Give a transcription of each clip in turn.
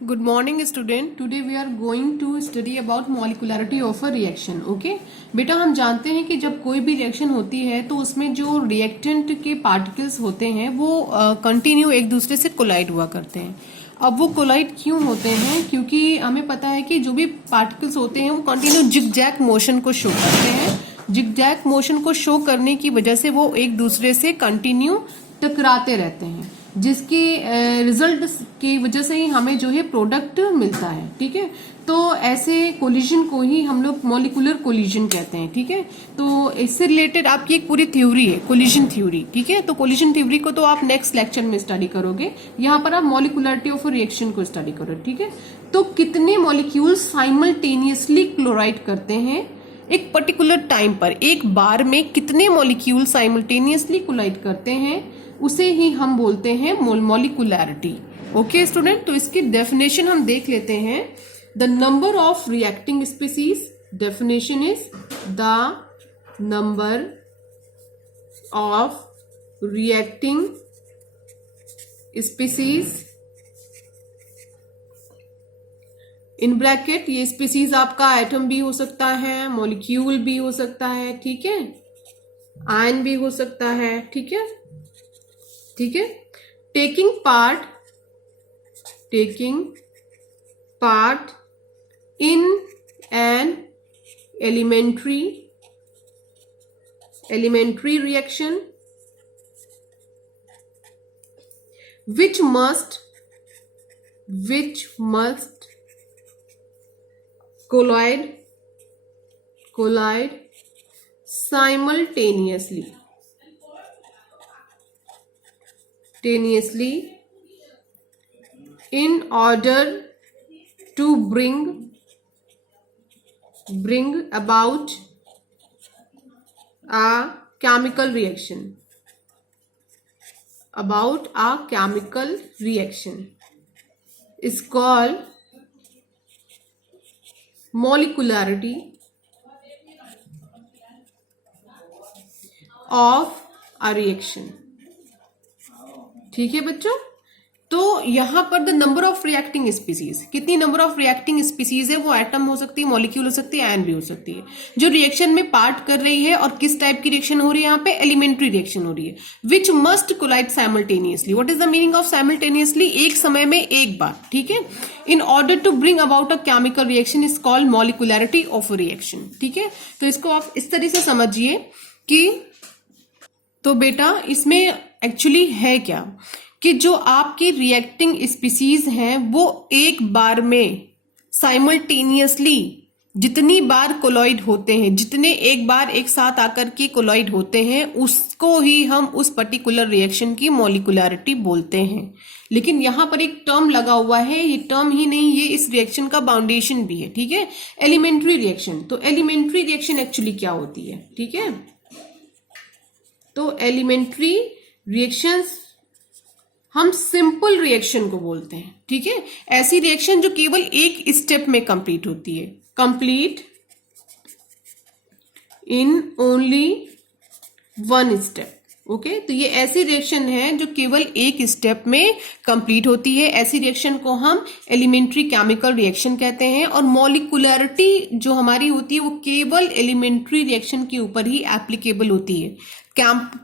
Good morning student. Today we are going to study about molecularity of a reaction. Okay? बेटा हम जानते हैं कि जब कोई भी रिएक्शन होती है तो उसमें जो रिएक्टेंट के पार्टिकल्स होते हैं वो कंटिन्यू एक दूसरे से कोलाइड हुआ करते हैं. अब वो कोलाइड क्यों होते हैं? क्योंकि हमें पता है कि जो भी पार्टिकल्स होते हैं वो कंटिन्यू जिगजैग मोशन को शो करते हैं. जिगजैग मोशन को शो करने की वजह से वो एक दूसरे से कंटिन्यू टकराते रहते हैं, जिसके रिजल्ट की वजह से ही हमें जो है प्रोडक्ट मिलता है. ठीक है, तो ऐसे कोलिजन को ही हम लोग मॉलिक्यूलर कोलिजन कहते हैं. ठीक है, तो इससे रिलेटेड आपकी एक पूरी थ्योरी है कोलिजन थ्योरी. ठीक है, तो कोलिजन थ्योरी को तो आप नेक्स्ट लेक्चर में स्टडी करोगे. यहाँ पर आप मॉलिक्यूलरिटी ऑफ रिएक्शन को स्टडी करो. ठीक है, तो कितने मॉलिक्यूल साइमल्टेनियसली क्लोराइड करते हैं एक पर्टिकुलर टाइम पर, एक बार में कितने मॉलिक्यूल साइमल्टेनियसली कोलाइड करते हैं, उसे ही हम बोलते हैं मॉलिक्यूलैरिटी. ओके स्टूडेंट, तो इसकी डेफिनेशन हम देख लेते हैं. The number of reacting species, definition is the number of reacting species in bracket. ये स्पीसीज आपका एटम भी हो सकता है, मॉलिक्यूल भी हो सकता है. ठीक है, आयन भी हो सकता है. ठीक है, ठीक है. Taking part in an elementary reaction which must collide simultaneously in order to bring about a chemical reaction. Is called molecularity of a reaction. ठीक है बच्चों, तो यहां पर the number of reacting species, कितनी नंबर ऑफ रिएक्टिंग स्पीसीज है, वो atom हो सकती है, मॉलिक्यूल हो सकती है, आयन भी हो सकती है, जो रिएक्शन में पार्ट कर रही है. और किस टाइप की रिएक्शन हो रही है? यहाँ पे एलिमेंट्री रिएक्शन हो रही है. Which must collide simultaneously. What is the meaning of simultaneously? एक समय में एक बार. ठीक है, in order to bring about a chemical reaction is called molecularity of reaction. ठीक है, तो इसको आप इस तरह से समझिए कि तो बेटा इसमें एक्चुअली है क्या कि जो आपकी रिएक्टिंग स्पीसीज हैं वो एक बार में साइमल्टेनियसली जितनी बार कोलॉइड होते हैं, जितने एक बार एक साथ आकर के कोलॉइड होते हैं, उसको ही हम उस पर्टिकुलर रिएक्शन की मॉलिक्यूलैरिटी बोलते हैं. लेकिन यहां पर एक टर्म लगा हुआ है, ये टर्म ही नहीं, ये इस रिएक्शन का बाउंडेशन भी है. ठीक है, एलिमेंट्री रिएक्शन. तो एलिमेंट्री रिएक्शन एक्चुअली क्या होती है? ठीक है, तो एलिमेंट्री रिएक्शंस हम सिंपल रिएक्शन को बोलते हैं. ठीक है, ऐसी रिएक्शन जो केवल एक स्टेप में कंप्लीट होती है, complete in only one step. Okay, तो ये ऐसी रिएक्शन है जो केवल एक स्टेप में कंप्लीट होती है. ऐसी रिएक्शन को हम एलिमेंट्री केमिकल रिएक्शन कहते हैं. और मॉलिक्यूलरिटी जो हमारी होती है वो केवल एलिमेंट्री रिएक्शन के ऊपर ही एप्लीकेबल होती है,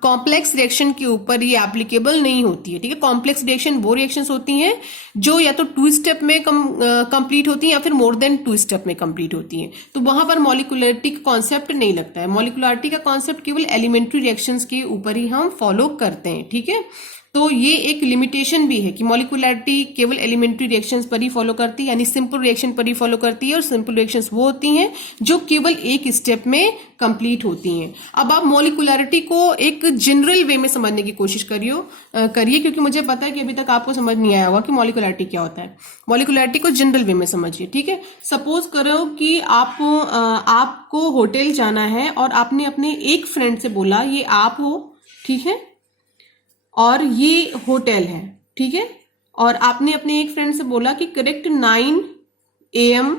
कॉम्प्लेक्स रिएक्शन के ऊपर ये एप्लीकेबल नहीं होती है. ठीक है, कॉम्प्लेक्स रिएक्शन वो रिएक्शंस होती हैं जो या तो 2 स्टेप में कंप्लीट होती हैं या फिर मोर देन 2 स्टेप में कंप्लीट होती हैं. तो वहां पर मॉलिक्यूलरिटी का कॉन्सेप्ट नहीं लगता है. मॉलिक्यूलरिटी का कॉन्सेप्ट केवल एलिमेंट्री रिएक्शंस के ऊपर ही हम फॉलो करते हैं. ठीक है, तो ये एक लिमिटेशन भी है कि मॉलिक्यूलरिटी केवल एलिमेंट्री रिएक्शंस पर ही फॉलो करती है, यानी सिंपल रिएक्शन पर ही फॉलो करती है. और सिंपल रिएक्शंस वो होती हैं जो केवल एक स्टेप में कंप्लीट होती हैं. अब आप मॉलिक्यूलरिटी को एक जनरल वे में समझने की कोशिश करिए, क्योंकि मुझे पता है कि अभी तक आपको समझ नहीं आया होगा कि मॉलिक्यूलरिटी क्या होता है. मॉलिक्यूलरिटी को जनरल वे में समझिए. ठीक है, सपोज करो कि आपको होटल जाना है और आपने अपने एक फ्रेंड से बोला ये आप हो. ठीक है, और ये होटल है. ठीक है, और आपने अपने एक फ्रेंड से बोला कि करेक्ट 9 AM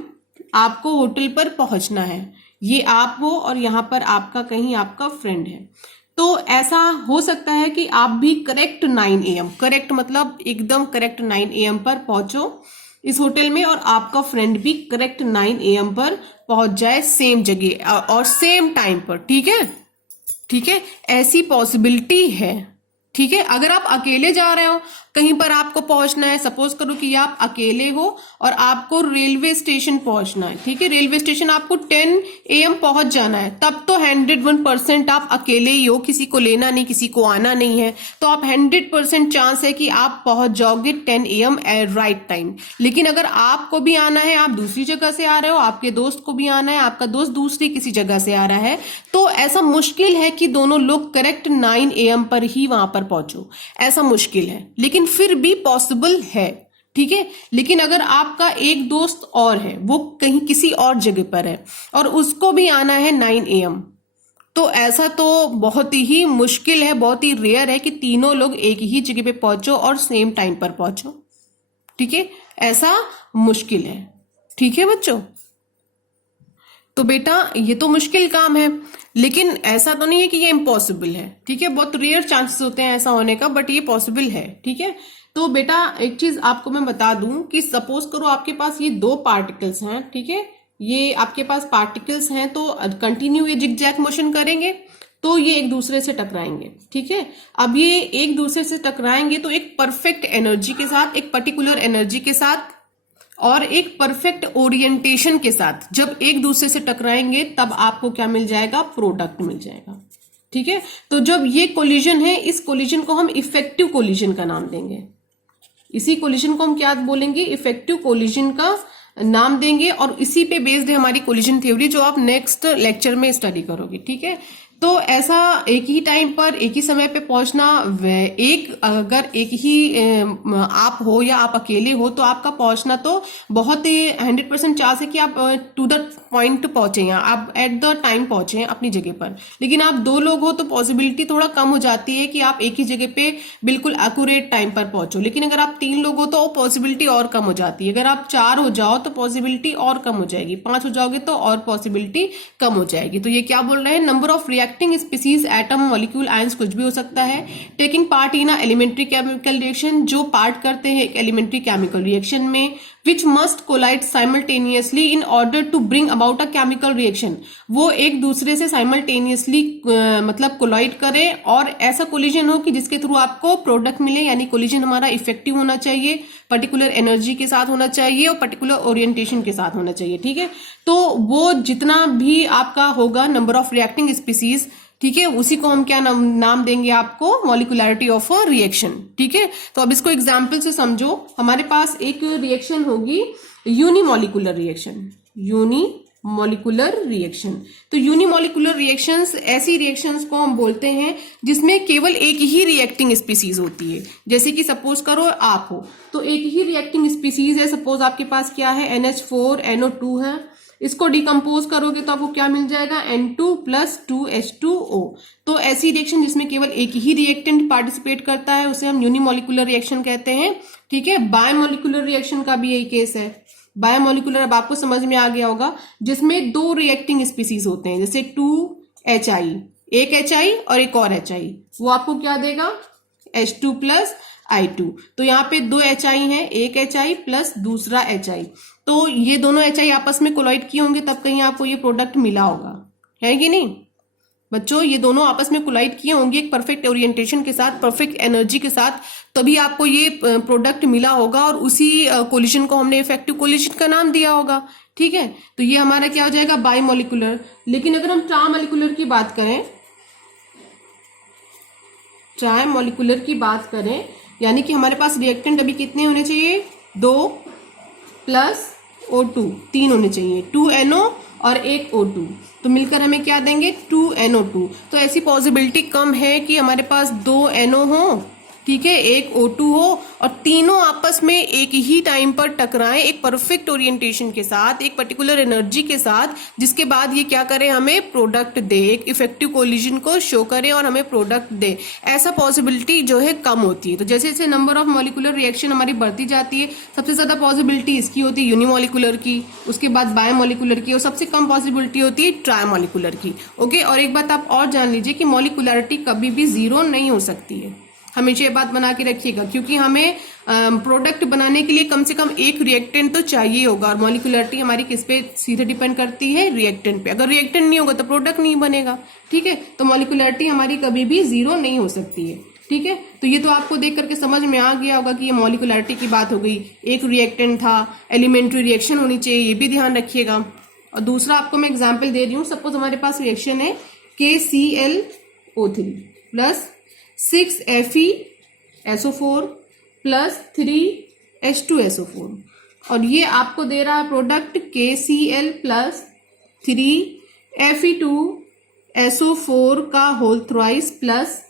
आपको होटल पर पहुंचना है. ये आप हो और यहां पर आपका कहीं आपका फ्रेंड है. तो ऐसा हो सकता है कि आप भी करेक्ट 9 AM, करेक्ट मतलब एकदम करेक्ट 9 AM पर पहुंचो. इस होटल में और आपका फ्रेंड भी करेक्ट 9 AM पर पहुंच जाए सेम जगह और सेम टाइम पर। ठीक है, ठीक है, ऐसी पॉसिबिलिटी है। ठीक है, अगर आप अकेले जा रहे हो कहीं पर आपको पहुंचना है, सपोज करो कि आप अकेले हो और आपको रेलवे स्टेशन पहुंचना है। ठीक है, रेलवे स्टेशन आपको 10 AM पहुंच जाना है, तब तो 101% आप अकेले ही हो, किसी को लेना नहीं, किसी को आना नहीं है, तो आप 100% चांस है कि आप पहुंच जाओगे 10 AM एट राइट टाइम। लेकिन अगर आपको भी आना है, आप दूसरी जगह से आ रहे हो, आपके दोस्त को भी आना है, आपका दोस्त दूसरी किसी जगह से आ रहा है, तो ऐसा मुश्किल है कि दोनों लोग करेक्ट 9 AM पर ही वहां पर पहुंचो, ऐसा मुश्किल है, लेकिन फिर भी पॉसिबल है। ठीक है, लेकिन अगर आपका एक दोस्त और है, वो कहीं किसी और जगह पर है और उसको भी आना है 9 AM, तो ऐसा तो बहुत ही मुश्किल है, बहुत ही रेयर है कि तीनों लोग एक ही जगह पे पहुंचो और सेम टाइम पर पहुंचो। ठीक है, ऐसा मुश्किल है। ठीक है बच्चों, तो बेटा ये तो मुश्किल काम है, लेकिन ऐसा तो नहीं है कि ये इम्पॉसिबल है। ठीक है, बहुत रेयर चांसेस होते हैं ऐसा होने का, बट ये पॉसिबल है। ठीक है, तो बेटा एक चीज आपको मैं बता दूं कि सपोज करो आपके पास ये 2 पार्टिकल्स हैं। ठीक है, ये आपके पास पार्टिकल्स हैं, तो कंटिन्यू ये जिगजैग मोशन करेंगे तो ये एक दूसरे से टकराएंगे। ठीक है, अब ये एक दूसरे से टकराएंगे तो एक परफेक्ट एनर्जी के साथ, एक पर्टिकुलर एनर्जी के साथ और एक परफेक्ट ओरिएंटेशन के साथ जब एक दूसरे से टकराएंगे तब आपको क्या मिल जाएगा, प्रोडक्ट मिल जाएगा। ठीक है, तो जब ये कोलिजन है, इस कोलिजन को हम इफेक्टिव कोलिजन का नाम देंगे। इसी कोलिजन को हम क्या बोलेंगे, इफेक्टिव कोलिजन का नाम देंगे, और इसी पे बेस्ड है हमारी कोलिजन थ्योरी जो आप नेक्स्ट लेक्चर में स्टडी करोगे। ठीक है, तो ऐसा एक ही टाइम पर एक ही समय पे पहुंचना, अगर एक ही आप हो या आप अकेले हो तो आपका पहुंचना तो बहुत ही 100% चांस है कि आप टू द पॉइंट पहुंचे या आप एट द टाइम पहुंचे अपनी जगह पर। लेकिन आप 2 लोग हो तो पॉसिबिलिटी थोड़ा कम हो जाती है कि आप एक ही जगह पे बिल्कुल एक्यूरेट टाइम पर पहुंचो। लेकिन अगर आप 3 लोग हो तो पॉसिबिलिटी और कम हो जाती है। अगर आप 4 हो जाओ तो पॉसिबिलिटी और कम हो जाएगी, 5 हो जाओगे तो और पॉसिबिलिटी कम हो जाएगी। तो ये क्या बोल रहे हैं, number of reacting species, atom, molecule, ions कुछ भी हो सकता है, taking part in elementary chemical reaction, जो पार्ट करते हैं एक एलिमेंट्री केमिकल रिएक्शन में, which must collide simultaneously in order to bring about a chemical reaction, वो एक दूसरे से साइमल्टेनियसली मतलब कोलाइड करे और ऐसा कोलिजन हो कि जिसके थ्रू आपको प्रोडक्ट मिले। यानी कोलिजन हमारा इफेक्टिव होना चाहिए, पर्टिकुलर एनर्जी के साथ होना चाहिए और पर्टिकुलर ओरिएंटेशन के साथ होना चाहिए। ठीक है, तो वो जितना भी आपका होगा नंबर ऑफ रिएक्टिंग स्पीसीज, ठीक है, उसी को हम क्या नाम देंगे आपको, मॉलिक्यूलरिटी ऑफ अ रिएक्शन। ठीक है, तो अब इसको एग्जांपल से समझो। हमारे पास एक रिएक्शन होगी यूनिमॉलिक्यूलर रिएक्शन, यूनिमॉलिक्यूलर रिएक्शन। तो यूनिमॉलिक्यूलर रिएक्शंस ऐसी रिएक्शंस को हम बोलते हैं जिसमें केवल एक ही रिएक्टिंग स्पीसीज होती है। जैसे कि सपोज करो आप हो तो एक ही रिएक्टिंग स्पीसीज है, सपोज आपके पास क्या है, NH4NO2 है। इसको डिकम्पोज करोगे तो आपको क्या मिल जाएगा, N2 + 2H2O। तो ऐसी रिएक्शन जिसमें केवल एक ही रिएक्टेंट पार्टिसिपेट करता है उसे हम यूनिमॉलिक्यूलर रिएक्शन कहते हैं। ठीक है, बायोमॉलिक्यूलर रिएक्शन का भी यही केस है। बायोमॉलिक्यूलर अब आपको समझ में आ गया होगा, जिसमें 2 रिएक्टिंग स्पीसीज होते हैं, जैसे 2HI, एक HI और एक और HI, वो आपको क्या देगा, H2 + I2। तो यहाँ पे 2 HI हैं, एक HI प्लस दूसरा HI, तो ये दोनों HI आपस में कोलाइड किए होंगे तब कहीं आपको ये प्रोडक्ट मिला होगा, है कि नहीं बच्चों। ये दोनों आपस में कोलाइड किए होंगे एक परफेक्ट ओरिएंटेशन के साथ, परफेक्ट एनर्जी के साथ, तभी आपको ये प्रोडक्ट मिला होगा और उसी कोलिजन को हमने इफेक्टिव कोलिजन का नाम दिया होगा। ठीक है, तो ये हमारा क्या हो जाएगा, बायोमॉलिक्यूलर। लेकिन अगर हम ट्रामॉलिक्यूलर की बात करें, ट्रामॉलिक्यूलर की बात करें यानी कि हमारे पास रिएक्टेंट अभी कितने होने चाहिए, 2 + O2, 3 होने चाहिए, 2NO और एक O2, तो मिलकर हमें क्या देंगे, 2NO2। तो ऐसी पॉसिबिलिटी कम है कि हमारे पास 2 NO हो, ठीक है, एक O2 हो और तीनों आपस में एक ही टाइम पर टकराएं एक परफेक्ट ओरिएंटेशन के साथ, एक पर्टिकुलर एनर्जी के साथ, जिसके बाद ये क्या करे, हमें प्रोडक्ट दे, एक इफेक्टिव कोलिजन को शो करे और हमें प्रोडक्ट दे। ऐसा पॉसिबिलिटी जो है कम होती है। तो जैसे जैसे नंबर ऑफ मॉलिक्यूलर रिएक्शन हमारी बढ़ती जाती है, सबसे ज्यादा पॉसिबिलिटी इसकी होती है यूनिमॉलिक्यूलर की, उसके बाद बायोमॉलिक्यूलर की, और सबसे कम पॉसिबिलिटी होती है ट्राइमॉलिक्यूलर की। ओके, और एक बात आप और जान लीजिए कि मॉलिक्यूलरिटी कभी भी 0 नहीं हो सकती है, हमेशा ये बात बना के रखिएगा, क्योंकि हमें प्रोडक्ट बनाने के लिए कम से कम एक रिएक्टेंट तो चाहिए होगा, और मॉलिक्यूलरिटी हमारी किस पे सीधे डिपेंड करती है, रिएक्टेंट पे। अगर रिएक्टेंट नहीं होगा तो प्रोडक्ट नहीं बनेगा, ठीक है। तो मॉलिक्यूलरिटी हमारी कभी भी 0 नहीं हो सकती है, ठीक है। तो ये तो आपको देख करके समझ में आ गया होगा कि ये मॉलिक्यूलरिटी की बात हो गई। एक रिएक्टेंट था, एलिमेंट्री रिएक्शन होनी चाहिए, ये भी ध्यान रखिएगा। और दूसरा आपको मैं एग्जाम्पल दे रही हूँ। सपोज हमारे पास रिएक्शन है KClO3 plus 6FeSO4 plus 3H2SO4, और ये आपको दे रहा है प्रोडक्ट KCl प्लस 3Fe2SO4 का होल थ्राइस प्लस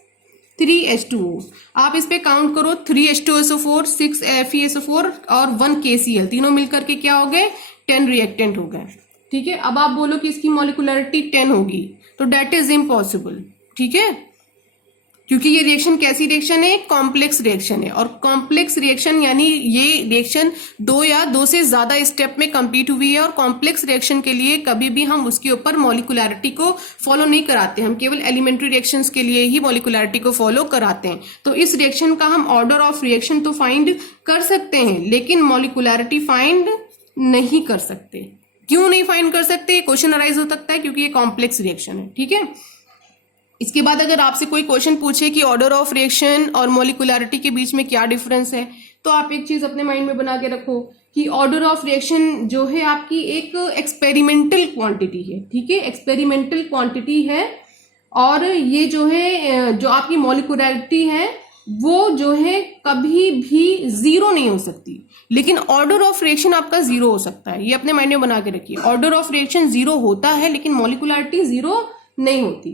3H2O। आप इस पे काउंट करो, 3H2SO4, 6FeSO4 और 1 KCl, तीनों मिलकर के क्या हो गए, 10 रिएक्टेंट हो गए, ठीक है। अब आप बोलो कि इसकी मॉलिक्यूलरिटी 10 होगी, तो डेट इज इम्पॉसिबल, ठीक है, क्योंकि ये रिएक्शन कैसी रिएक्शन है, कॉम्प्लेक्स रिएक्शन है। और कॉम्प्लेक्स रिएक्शन यानी ये रिएक्शन 2 या 2 से ज्यादा स्टेप में कंप्लीट हुई है, और कॉम्प्लेक्स रिएक्शन के लिए कभी भी हम उसके ऊपर मॉलिक्यूलरिटी को फॉलो नहीं कराते, हम केवल एलिमेंट्री रिएक्शंस के लिए ही मॉलिक्यूलरिटी को फॉलो कराते हैं। तो इस रिएक्शन का हम ऑर्डर ऑफ रिएक्शन तो फाइंड कर सकते हैं, लेकिन मॉलिक्यूलरिटी फाइंड नहीं कर सकते। क्यों नहीं फाइंड कर सकते, क्वेश्चन अराइज हो सकता है, क्योंकि ये कॉम्प्लेक्स रिएक्शन है, ठीक है। इसके बाद अगर आपसे कोई क्वेश्चन पूछे कि ऑर्डर ऑफ रिएक्शन और मॉलिक्यूलरिटी के बीच में क्या डिफरेंस है, तो आप एक चीज अपने माइंड में बना के रखो कि ऑर्डर ऑफ रिएक्शन जो है आपकी एक एक्सपेरिमेंटल क्वांटिटी है, ठीक है, एक्सपेरिमेंटल क्वांटिटी है। और ये जो है, जो आपकी मॉलिक्यूलरिटी है वो जो है कभी भी 0 नहीं हो सकती, लेकिन ऑर्डर ऑफ रिएक्शन आपका 0 हो सकता है। ये अपने माइंड में बना के रखिए, ऑर्डर ऑफ रिएक्शन 0 होता है, लेकिन मॉलिक्यूलरिटी 0 नहीं होती,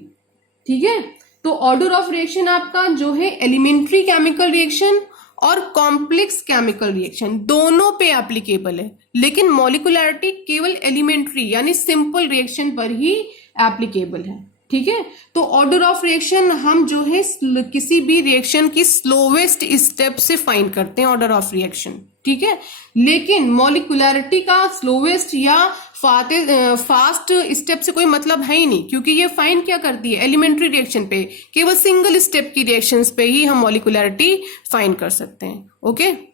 ठीक है। तो ऑर्डर ऑफ रिएक्शन आपका जो है एलिमेंट्री केमिकल रिएक्शन और कॉम्प्लेक्स केमिकल रिएक्शन दोनों पे एप्लीकेबल है, लेकिन मॉलिक्यूलरिटी केवल एलिमेंट्री यानी सिंपल रिएक्शन पर ही एप्लीकेबल है, ठीक है। तो ऑर्डर ऑफ रिएक्शन हम जो है किसी भी रिएक्शन की स्लोवेस्ट स्टेप से फाइंड करते हैं ऑर्डर ऑफ रिएक्शन, ठीक है। लेकिन मॉलिक्यूलरिटी का स्लोवेस्ट या फास्ट स्टेप से कोई मतलब है ही नहीं, क्योंकि ये फाइंड क्या करती है, एलिमेंट्री रिएक्शन पे, केवल सिंगल स्टेप की रिएक्शंस पे ही हम मॉलिक्यूलरिटी फाइंड कर सकते हैं, ओके।